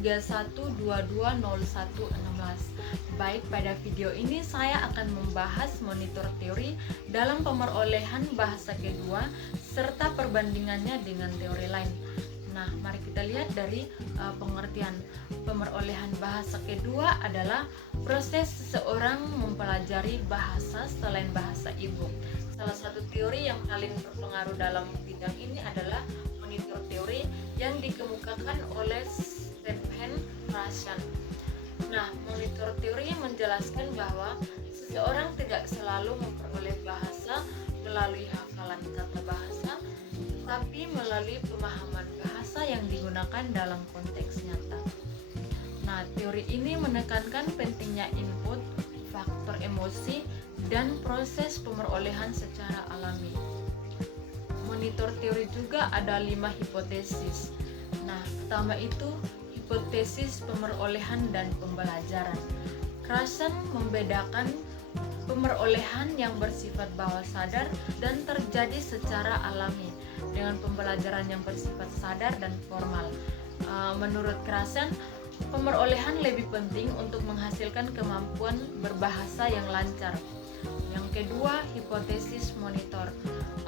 31220116. Baik, pada video ini saya akan membahas monitor teori dalam pemerolehan bahasa kedua serta perbandingannya dengan teori lain. Nah, mari kita lihat dari pengertian. Pemerolehan bahasa kedua adalah proses seseorang mempelajari bahasa selain bahasa ibu. Salah satu teori yang paling berpengaruh dalam bidang ini adalah monitor teori yang dikemukakan oleh Stephen Krashen. Nah, monitor teori menjelaskan bahwa seseorang tidak selalu memperoleh bahasa melalui hafalan kata bahasa, tapi melalui pemahaman bahasa yang digunakan dalam konteks nyata. Nah, teori ini menekankan pentingnya input, faktor emosi, dan proses pemerolehan secara alami. Monitor teori juga ada 5 hipotesis. Nah, pertama itu hipotesis pemerolehan dan pembelajaran. Krashen membedakan pemerolehan yang bersifat bawah sadar dan terjadi secara alami dengan pembelajaran yang bersifat sadar dan formal. Menurut Krashen, pemerolehan lebih penting untuk menghasilkan kemampuan berbahasa yang lancar. Yang kedua, hipotesis monitor.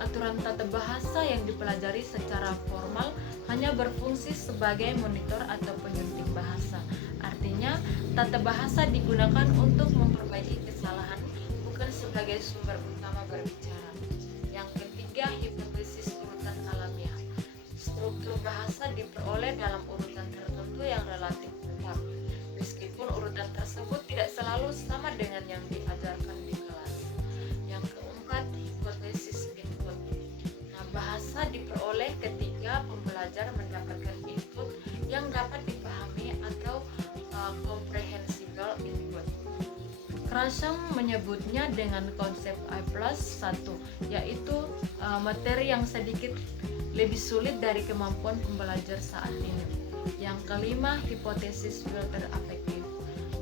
Aturan tata bahasa yang dipelajari secara formal hanya berfungsi sebagai monitor atau penyunting bahasa. Artinya, tata bahasa digunakan untuk memperbaiki kesalahan, bukan sebagai sumber utama berbicara. Yang ketiga, hipotesis urutan alamiah. Struktur bahasa diperoleh dalam urutan tertentu yang relatif tetap, meskipun urutan tersebut tidak selalu sama dengan yang diajarkan di kelas. Yang keempat, hipotesis input. Nah, bahasa diperoleh ketika pembelajar mendapatkan input yang dapat dipahami atau comprehensible input. Krashen menyebutnya dengan konsep I+1, yaitu materi yang sedikit lebih sulit dari kemampuan pembelajar saat ini. Yang kelima, hipotesis filter afektif.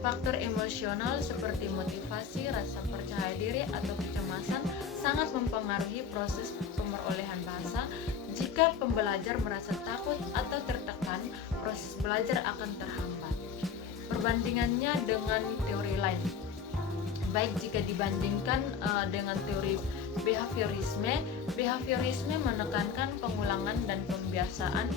Faktor emosional seperti motivasi, rasa percaya diri, atau kecemasan sangat mempengaruhi proses pemerolehan bahasa. Jika pembelajar merasa takut atau tertekan, proses belajar akan terhambat. Perbandingannya dengan teori lain. Baik, jika dibandingkan dengan teori behaviorisme menekankan pengulangan dan pembiasaan,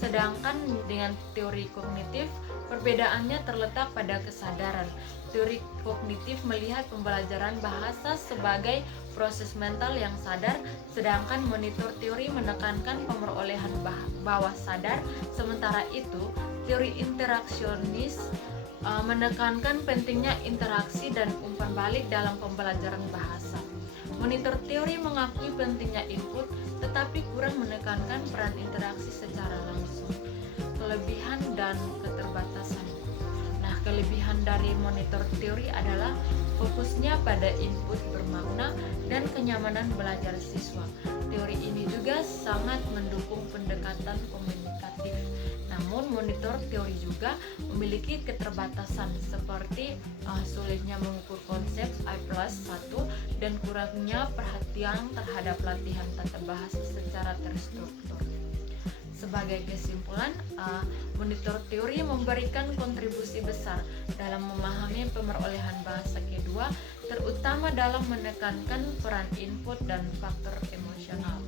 sedangkan dengan teori kognitif, perbedaannya terletak pada kesadaran. Teori kognitif melihat pembelajaran bahasa sebagai proses mental yang sadar, sedangkan monitor teori menekankan pemerolehan bawah sadar. Sementara itu, teori interaksionis menekankan pentingnya interaksi dan umpan balik dalam pembelajaran bahasa. Monitor teori mengakui pentingnya input, tetapi kurang menekankan peran interaksi secara langsung. Kelebihan dan keterbatasan. Nah, kelebihan dari monitor teori adalah fokusnya pada input bermakna dan kenyamanan belajar siswa. Teori ini juga sangat mendukung pendekatan komunikatif. Namun, monitor teori juga memiliki keterbatasan seperti sulitnya mengukur konsep I+1 dan kurangnya perhatian terhadap latihan tata bahasa secara terstruktur. Sebagai kesimpulan, monitor teori memberikan kontribusi besar dalam memahami pemerolehan bahasa kedua, terutama dalam menekankan peran input dan faktor emosional.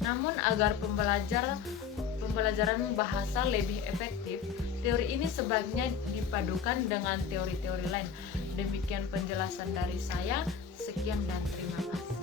Namun, agar pembelajaran bahasa lebih efektif, teori ini sebaiknya dipadukan dengan teori-teori lain. Demikian penjelasan dari saya. Sekian dan terima kasih.